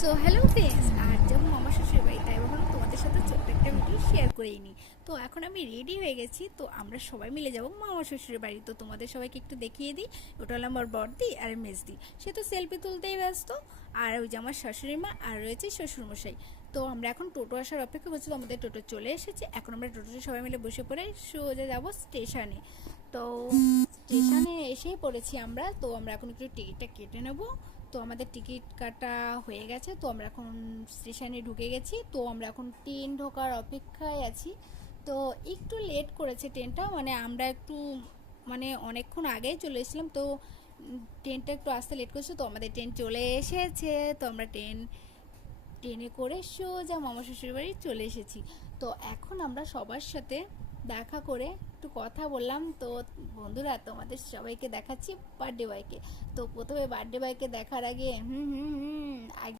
So hello friends, আর যেমন মামা শ্বশুর বাড়ি তাই ভাবলাম তোমাদের সাথে ছোট্ট একটা ভিডিও শেয়ার করেই নিই। তো এখন আমি রেডি হয়ে গেছি, তো আমরা সবাই মিলে যাব মামা শ্বশুরের বাড়ি। তো তোমাদের সবাইকে একটু দেখিয়ে দিই। ওটা হলো আমার বড়দি আর মেজদি, সে তো সেলফি তুলতেই ব্যস্ত। আর ওই যে আমার শাশুড়ি মা আর রয়েছে শ্বশুরমশাই। তো আমরা এখন টোটো আসার অপেক্ষা করছি, তো আমাদের টোটো চলে এসেছে। এখন আমরা টোটোতে সবাই মিলে বসে পড়ে সোজা যাবো স্টেশনে। তো স্টেশনে এসেই পড়েছি আমরা। তো আমরা এখন একটু টিকিটটা কেটে নেবো। তো আমাদের টিকিট কাটা হয়ে গেছে, তো আমরা এখন স্টেশনে ঢুকে গেছি। তো আমরা এখন ট্রেন ঢোকার অপেক্ষায় আছি। তো একটু লেট করেছে ট্রেনটা, মানে আমরা একটু অনেকক্ষণ আগেই চলে এসেছিলাম। তো ট্রেনটা একটু আসতে লেট করছে, তো আমাদের ট্রেন চলে এসেছে। তো আমরা ট্রেনে করে সোজা মামা শ্বশুর বাড়ি চলে এসেছি। তো এখন আমরা সবার সাথে দেখা করে একটু কথা বললাম। তো বন্ধুরা, তোমাদের সবাইকে দেখাচ্ছি বার্থডে বয়কে। তো প্রথমে বার্থডে বয়কে দেখার আগে